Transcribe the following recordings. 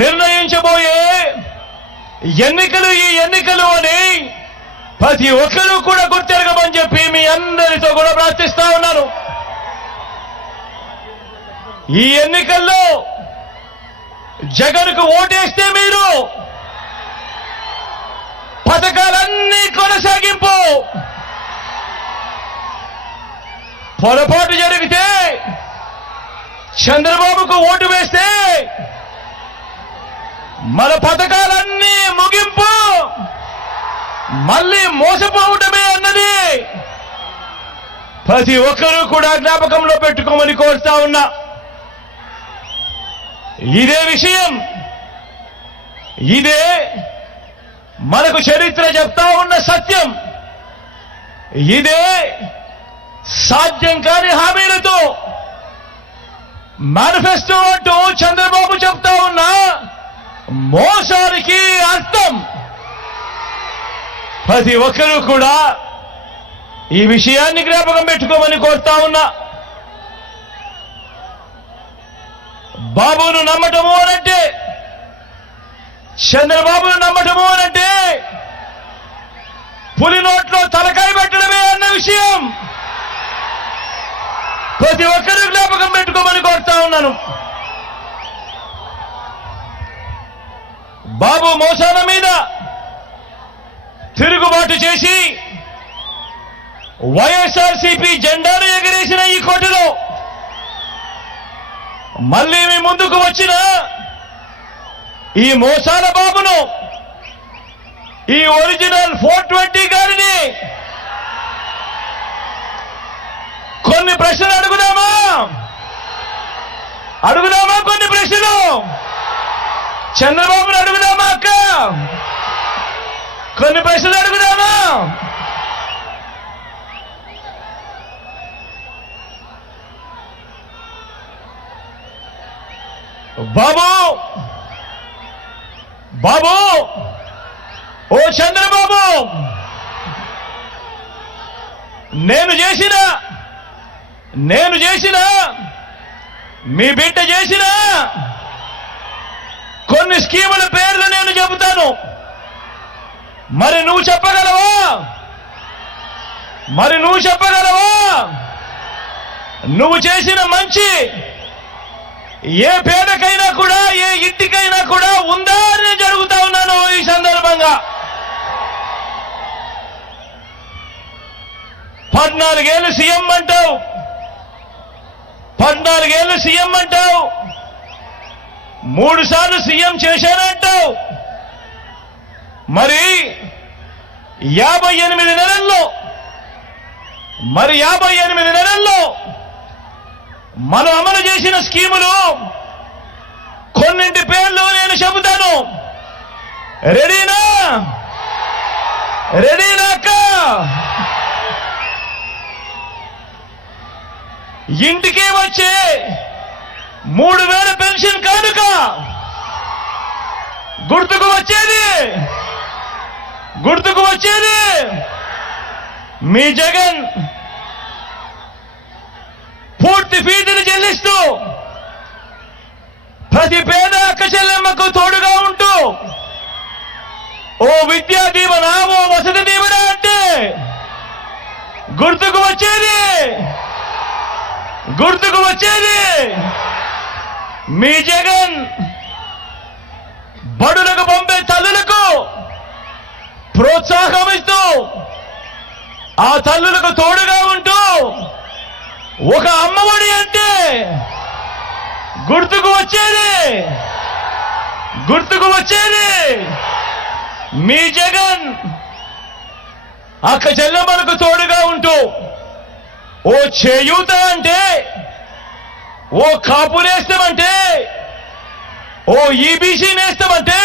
నిర్ణయించబోయే ఎన్నికలు ఈ ఎన్నికలు అని ప్రతి ఒక్కరూ కూడా గుర్తెరగమని చెప్పి మీ అందరితో కూడా ప్రార్థిస్తా ఉన్నాను. ఈ ఎన్నికల్లో జగన్కు ఓటేస్తే మీరు పథకాలన్నీ కొనసాగింపు, పొరపాటు జరిగితే చంద్రబాబుకు ఓటు వేస్తే మన పథకాలన్నీ ముగింపు, మళ్ళీ మోసపోవటమే అన్నది ప్రతి ఒక్కరూ కూడా జ్ఞాపకంలో పెట్టుకోమని కోరుతా ఉన్నా. ఇదే విషయం, ఇదే మనకు చరిత్ర చెప్తా ఉన్న సత్యం, ఇదే సాధ్యం కాని హామీలతో మేనిఫెస్టో అంటూ చంద్రబాబు చెప్తా ఉన్నా మోసానికి అర్థం. ప్రతి ఒక్కరూ కూడా ఈ విషయాన్ని జ్ఞాపకం పెట్టుకోమని కోరుతా ఉన్నా. బాబును నమ్మటము అనంటే, చంద్రబాబును నమ్మటము అనంటే పులి నోట్లో తలకాయ పెట్టడమే అన్న విషయం ప్రతి ఒక్కరూ జ్ఞాపకం పెట్టుకోమని కోరుతా ఉన్నాను. బాబు మోసాల మీద తిరుగుబాటు చేసి వైఎస్ఆర్సీపీ జెండాను ఎగరేసిన ఈ కోటలో మళ్ళీ మీ ముందుకు వచ్చిన ఈ మోసాల బాబును, ఈ ఒరిజినల్ 420 గారిని కొన్ని ప్రశ్నలు అడుగుదామా? కొన్ని ప్రశ్నలు చంద్రబాబును అడుగుదామా అక్క? కొన్ని ప్రశ్నలు అడుగుదామా? బాబు ఓ చంద్రబాబు, నేను చేసిన మీ బిడ్డ చేసిన కొన్ని స్కీముల పేర్లు నేను చెబుతాను, మరి నువ్వు చెప్పగలవా? నువ్వు చేసిన మంచి ఏ పేదకైనా కూడా, ఏ ఇంటికైనా కూడా ఉందా అని జరుగుతా ఉన్నాను ఈ సందర్భంగా. 14 ఏళ్ళు సీఎం అంటావు, 3 సార్లు సీఎం చేశానంటావు. మరి 58 నెలల్లో మనం అమలు చేసిన స్కీములు కొన్నింటి పేర్లు నేను చెబుతాను. రెడీనా అక్క? ఇంటికి వచ్చే 3000 పెన్షన్ కానుక గుర్తుకు వచ్చేది మీ జగన్ పూర్తి ఫీజులు చెల్లిస్తూ ప్రతి పేద అక్క చెల్లెమ్మకు తోడుగా ఉంటూ ఓ విద్యా దీవెన, ఓ వసతి దీవెన అంటే గుర్తుకు వచ్చేది మీ జగన్ బడులకు పంపే తల్లులకు ప్రోత్సాహం ఇస్తూ, ఆ తల్లులకు తోడుగా ఉంటూ ఒక అమ్మఒడి అంటే గుర్తుకు వచ్చేది మీ జగన్ అక్క చెల్లెమ్మలకు తోడుగా ఉంటూ ఓ చేయూత అంటే, ఓ కాపు నేస్తామంటే, ఓ ఈబీసీ నేస్తామంటే,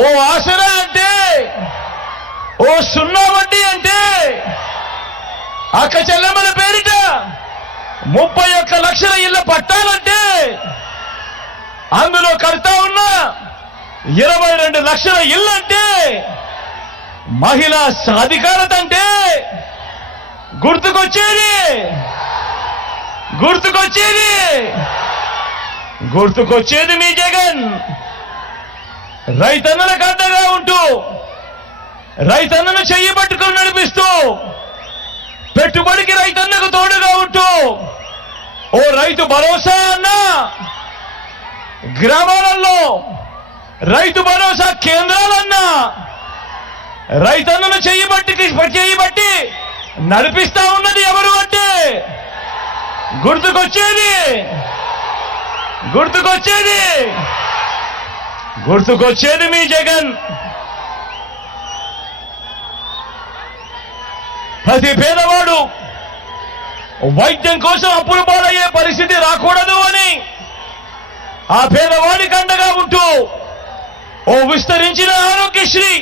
ఓ ఆసరా అంటే, ఓ 0 వడ్డీ అంటే, అక్క చెల్లెమ్మల పేరిట 31 లక్షల ఇళ్ల పట్టాలంటే, అందులో కడతా ఉన్న 22 లక్షల ఇల్లంటే, మహిళా సాధికారత అంటే గుర్తుకొచ్చేది గుర్తుకొచ్చేది మీ జగన్. రైతన్నలకు అండగా ఉంటూ, రైతన్నను చెయ్యి పట్టుకుని నడిపిస్తూ, పెట్టుబడికి రైతన్నకు తోడుగా ఉంటూ, ఓ రైతు భరోసా అన్నా, గ్రామాలలో రైతు భరోసా కేంద్రాలన్నా, రైతన్నను చెయ్యి బట్టి నడిపిస్తా ఉన్నది ఎవరు అంటే గుర్తుకొచ్చేది మీ జగన్. ప్రతి పేదవాడు వైద్యం కోసం అప్పులు పాలయ్యే పరిస్థితి రాకూడదు అని ఆ పేదవాడికి అండగా ఉంటూ ఓ విస్తరించిన ఆరోగ్యశ్రీ,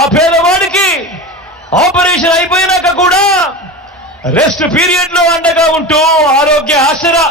ఆ పేదవాడికి ఆపరేషన్ అయిపోయినాక కూడా రెస్ట్ పీరియడ్ లో అండగా ఉంటూ ఆరోగ్య ఆసరా